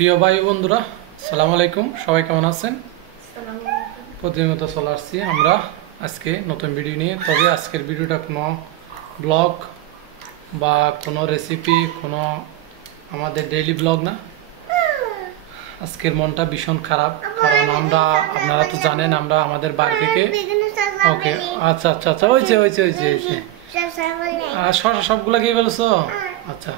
প্রিয় ভাই বন্ধুরা, আসসালামু আলাইকুম। সবাই কেমন আছেন? প্রতিনিয়ত চলে আসছি আমরা আজকে নতুন ভিডিও নিয়ে। তবে আজকের ভিডিওটা কোনো ব্লগ বা কোনো রেসিপি, কোনো আমাদের ডেইলি ব্লগ না। আজকের মনটা ভীষণ খারাপ, কারণ আপনারা তো জানেন আমরা আমাদের বাড়ি থেকে ওকে আচ্ছা আচ্ছা আচ্ছা হয়েছে হয়েছে হয়েছে হয়েছে সবগুলো গিয়ে ফেলছো। আচ্ছা,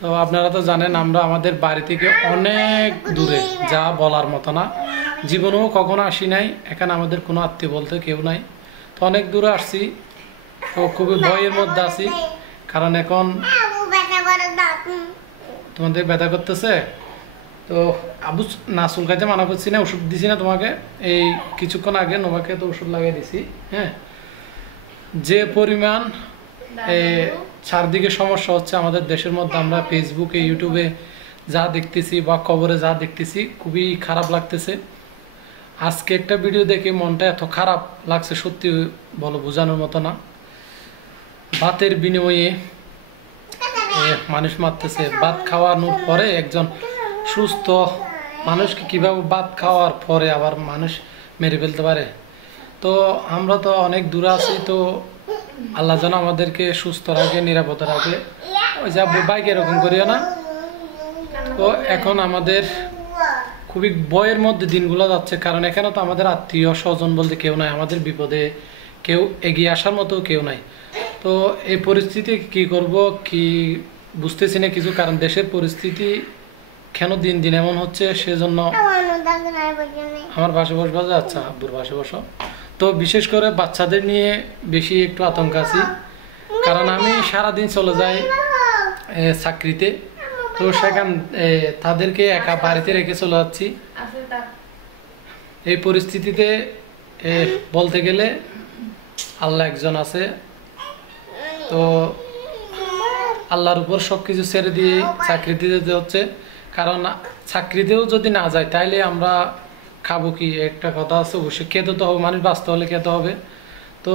তো আপনারা তো জানেন আমরা আমাদের বাড়ি থেকে অনেক দূরে, যা বলার মতো না। জীবনেও কখনো আসি নাই, এখানে আমাদের কোনো আত্মীয় বলতে কেউ নাই। তো অনেক দূরে আসছি, তো খুবই ভয়ের মধ্যে আছি। কারণ এখন তোমাদের ব্যথা করতেছে, তো আবু না চুলকাইতে মানা করছি না, ওষুধ দিছি না তোমাকে। এই কিছুক্ষণ আগে নোভাকে তো ওষুধ লাগিয়ে দিছি। হ্যাঁ, যে পরিমাণ চারদিকে সমস্যা হচ্ছে আমাদের দেশের মধ্যে, আমরা ফেসবুকে ইউটিউবে যা দেখতেছি বা খবরে যা দেখতেছি, খুবই খারাপ লাগতেছে। আজকে একটা ভিডিও দেখে মনটা এত খারাপ লাগছে, সত্যি বলো বোঝানোর মতো না। ভাতের বিনিময়ে মানুষ মারতেছে। ভাত খাওয়ানোর পরে একজন সুস্থ মানুষকে কিভাবে ভাত খাওয়ার পরে আবার মানুষ মেরে ফেলতে পারে? তো আমরা তো অনেক দূরে আছি, তো আল্লাহ যেন আমাদেরকে সুস্থ রাখে, নিরাপদ রাখে। ওই যা বাইক এরকম করিও না। তো এখন আমাদের খুবই ভয়ের মধ্যে দিনগুলো যাচ্ছে, কারণ এখানে তো আমাদের আত্মীয় স্বজন বলতে কেউ নাই, আমাদের বিপদে কেউ এগিয়ে আসার মতো কেউ নাই। তো এই পরিস্থিতি কি করব কি বুঝতেছি না কিছু, কারণ দেশের পরিস্থিতি কেন দিন দিন এমন হচ্ছে, সেজন্য আমার বাসে বসবো। আচ্ছা, আব্বুর বাসে বসো। তো বিশেষ করে বাচ্চাদের নিয়ে বেশি একটু আতঙ্ক আছি, কারণ আমি সারাদিন চলে যাই চাকরিতে। তো সেখান তাদেরকে একা বাড়িতে রেখে চলে যাচ্ছি। এই পরিস্থিতিতে বলতে গেলে আল্লাহ একজন আছে, তো আল্লাহর উপর সবকিছু ছেড়ে দিয়ে চাকরিতে যেতে হচ্ছে। কারণ চাকরিতেও যদি না যায় তাইলে আমরা খাবো কি? একটা কথা আছে, অবশ্যই খেতে তো হবে, মানুষ বাঁচতে হলে খেতে হবে। তো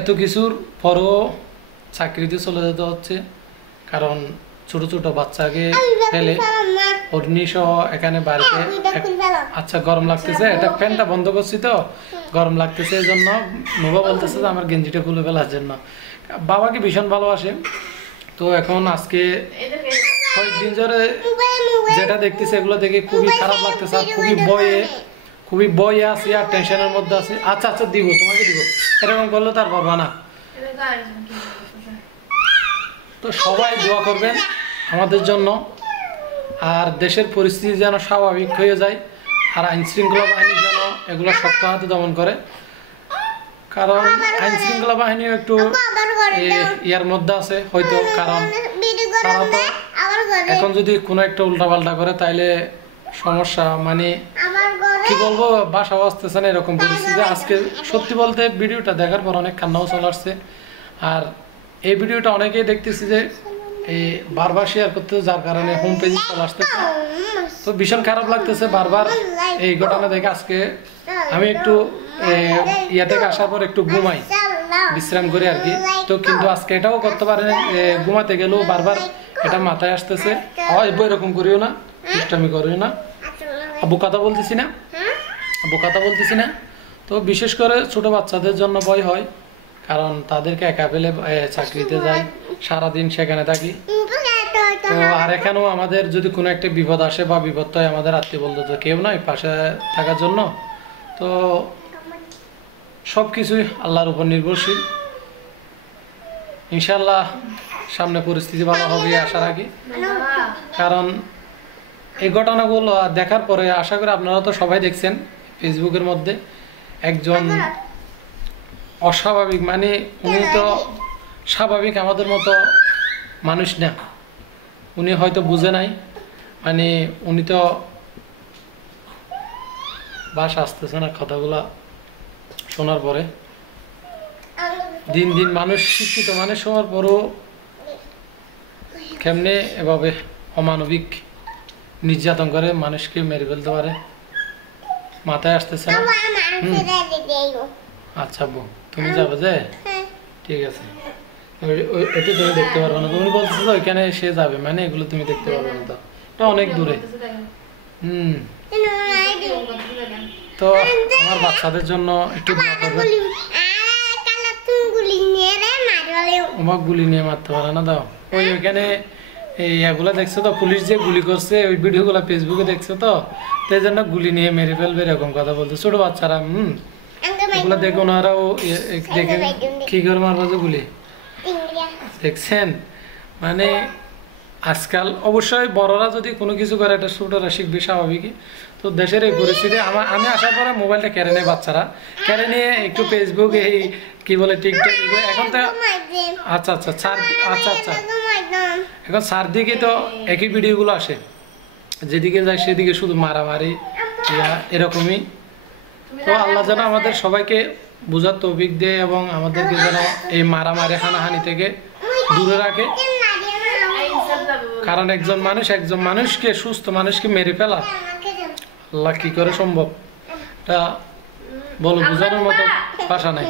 এত কিছুর পরও চাকরিতে চলে যেতে হচ্ছে, কারণ ছোট ছোট বাচ্চাকে ফেলে অগ্নিসহ এখানে বাড়িতে। আচ্ছা, গরম লাগতেছে, এটা ফ্যানটা বন্ধ করছি তো গরম লাগতেছে, এই জন্য নোভা বলতেছে যে আমার গেঞ্জিটা খুলে ফেলার জন্য। বাবাকে ভীষণ ভালোবাসে। তো এখন আজকে কয়েকদিন ধরে যেটা দেখতেছি এগুলো দেখে খুবই খারাপ লাগতেছে, আর খুবই বয়ে আছি আর টেনশনের মধ্যে আছি। আচ্ছা আচ্ছা দিব, তোমাকে দিব, এরকম করলে তার পারবা না। তো সবাই দোয়া করবেন আমাদের জন্য, আর দেশের পরিস্থিতি যেন স্বাভাবিক হয়ে যায়, আর আইন শৃঙ্খলা বাহিনী যেন এগুলো শক্ত হাতে দমন করে। কারণ আইন শৃঙ্খলা বাহিনীও একটু ইয়ার মধ্যে আছে হয়তো, কারণ তারা তো এখন যদি কোনো একটা উল্টাপাল্টা করে তাইলে সমস্যা, মানে কি বলবো, বাসাও আসতেছে না এরকম পরিস্থিতি। আজকে সত্যি বলতে ভিডিওটা দেখার পর অনেক কান্নাও চলে আসছে, আর এই ভিডিওটা অনেকেই দেখতেছি যে এই বারবার শেয়ার করতে, যার কারণে হোম পেজে চলে আসতেছে। তো ভীষণ খারাপ লাগতেছে বারবার এই ঘটনা দেখে। আজকে আমি একটু ইয়া থেকে আসার পর একটু ঘুমাই, বিশ্রাম করি আর কি। তো কিন্তু আজকে এটাও করতে পারে, ঘুমাতে গেলেও বারবার এটা মাথায় আসতেছে। এরকম করিও না, দুষ্টামি করিও না। আব্বু কথা বলতেছি না, আব্বু কথা বলতেছি না। তো বিশেষ করে ছোট বাচ্চাদের জন্য ভয় হয়, কারণ তাদেরকে একা পেলে চাকরিতে যাই, সারাদিন সেখানে থাকি। তো আর এখানেও আমাদের যদি কোনো একটা বিপদ আসে বা বিপদ হয়, আমাদের আত্মীয় বলতে তো কেউ নাই পাশে থাকার জন্য। তো সব কিছুই আল্লাহর উপর নির্ভরশীল। ইনশাল্লাহ সামনে পরিস্থিতি ভালো হবে আশা রাখি। কারণ এই ঘটনাগুলো দেখার পরে আশা করি আপনারা তো সবাই দেখছেন ফেসবুকের মধ্যে, একজন অস্বাভাবিক, মানে উনি তো স্বাভাবিক আমাদের মতো মানুষ না, উনি হয়তো বুঝে নাই, মানে উনি তো বাসা আসতেছে না কথাগুলা শোনার পরে। দিন দিন মানুষ শিক্ষিত মানুষ হওয়ার পরও কেমনে এভাবে অমানবিক নির্যাতন করে মানুষকে মেরে ফেলতে পারে, মাথায় আসতেছে না। আচ্ছা বউ, তুমি যাবে যে? ঠিক আছে, এটা তুমি দেখতে পারবে না। তুমি বলতেছো ওইখানে সে যাবে, মানে এগুলো তুমি দেখতে পারবে না। তো এটা অনেক দূরে। তো আমার বাচ্চাদের জন্য একটু দোয়া করবেন। ওমাক গুলি নিয়ে মারতে পারে না, দাও ওইখানে এই এগুলা দেখছো তো, পুলিশ যে গুলি করছে ওই ভিডিওগুলো ফেসবুকে দেখছো তো, তাই জন্য গুলি নিয়ে মেরে ফেলবে এরকম কথা বলতো ছোট বাচ্চারা। এগুলো দেখো ওনারাও দেখে কি করে মারবো যে গুলি, দেখছেন? মানে আজকাল অবশ্যই বড়রা যদি কোনো কিছু করে একটা ছোটরা শিখবে, স্বাভাবিকই। তো দেশের এই পরিস্থিতি আমি আসার পরে মোবাইলটা কেড়ে নেয় বাচ্চারা, কেড়ে নিয়ে একটু ফেসবুক এই কি বলে টিকটক এখন তো আচ্ছা আচ্ছা এখন চারদিকে তো একই ভিডিওগুলো আসে, যেদিকে যায় সেদিকে শুধু মারামারি এরকমই। তো আল্লাহ যেন আমাদের সবাইকে বোঝার তৌফিক দেয় এবং আমাদেরকে যেন এই মারামারি হানাহানি থেকে দূরে রাখে। কারণ একজন মানুষকে সুস্থ মানুষকে মেরে ফেলা আল্লাহ কি করে সম্ভব, এটা বলো বোঝানোর মতো ভাষা নাই।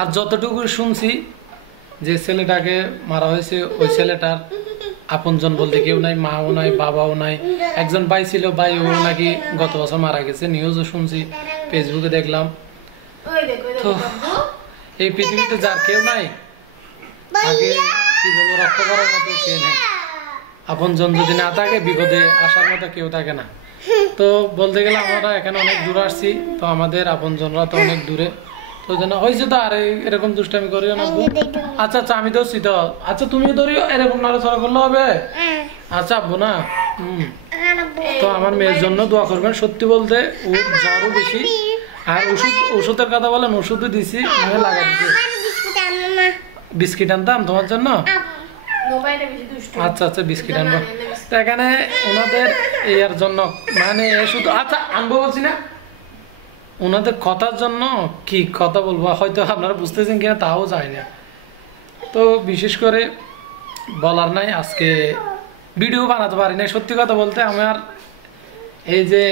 আর যতটুকু শুনছি যে ছেলেটাকে মারা হয়েছে, ওই ছেলেটার আপনজন বলতে কেউ নাই, মাও নাই, বাবাও নাই। একজন ভাই ছিল, ভাই ও নাকি গত বছর মারা গেছে, নিউজও শুনছি, ফেসবুকে দেখলাম। তো এই পৃথিবীতে যার কেউ নাই, আগে কি বলবো, রক্ষা করার মতো কেউ নেই। আপনজন যদি না থাকে, বিপদে আসার মতো কেউ থাকে না। তো বলতে গেলে আমরা এখানে অনেক দূরে আসছি, তো আমাদের আপনজনরা তো অনেক দূরে। তো যেন হয়েছে তো, আর এরকম দুষ্টামি করিও না। আচ্ছা আচ্ছা আমি ধরছি তো, আচ্ছা তুমিও ধরিও, এরকম নাড়াচড়া করলে হবে। আচ্ছা আব্বু না, তো আমার মেয়ের জন্য দোয়া করবেন। সত্যি বলতে ওর জ্বরও বেশি, আর ওষুধের কথা বলেন, ওষুধও দিছি, লাগা দিচ্ছি। বিস্কিট আনতাম তোমার জন্য, আচ্ছা আচ্ছা বিস্কিট আনবো। তো এখানে ওনাদের এর জন্য মানে শুধু আচ্ছা আনবো বলছি না, ওনাদের কথার জন্য কি কথা বলবো, হয়তো আপনারা বুঝতেছেন কিনা তাও যায় না। তো বিশেষ করে বলার নাই, আজকে ভিডিও বানাতে পারি না। সত্যি কথা বলতে আমার এই যে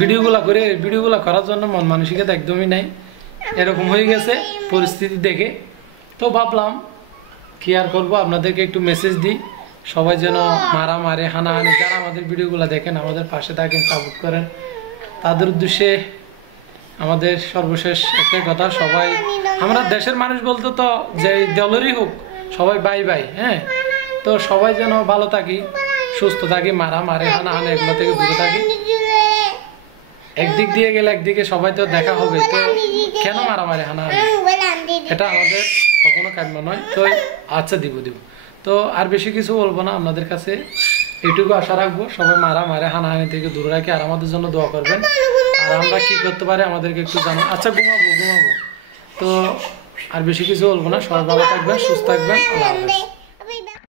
ভিডিওগুলো করার জন্য মন মানসিকতা একদমই নাই, এরকম হয়ে গেছে পরিস্থিতি দেখে। তো ভাবলাম কি আর করবো, আপনাদেরকে একটু মেসেজ দিই, সবাই যেন মারামারি হানাহানি, যারা আমাদের ভিডিওগুলো দেখেন, আমাদের পাশে থাকেন, সাপোর্ট করেন, তাদের উদ্দেশ্যে আমাদের সর্বশেষ একটাই কথা, সবাই আমরা দেশের মানুষ বলতে তো যে দলেরই হোক, সবাই ভাই ভাই। হ্যাঁ, তো সবাই যেন ভালো থাকি, সুস্থ থাকি, মারামারি হানাহানি এগুলো থেকে দূরে থাকি। একদিক দিয়ে গেলে একদিকে সবাই তো দেখা হবে, তো কেন মারামারি হানাহানি, এটা আমাদের কখনো কাম্য নয়। তো আচ্ছা দিব। তো আর বেশি কিছু বলবো না, আপনাদের কাছে এইটুকু আশা রাখবো, সবাই মারামারি হানাহানি থেকে দূরে রাখি, আর আমাদের জন্য দোয়া করবেন। আর আমরা কি করতে পারি আমাদেরকে একটু জানান। আচ্ছা ঘুমাবো। তো আর বেশি কিছু বলবো না, সবাই ভালো থাকবেন, সুস্থ থাকবেন, আল্লাহ হাফেজ।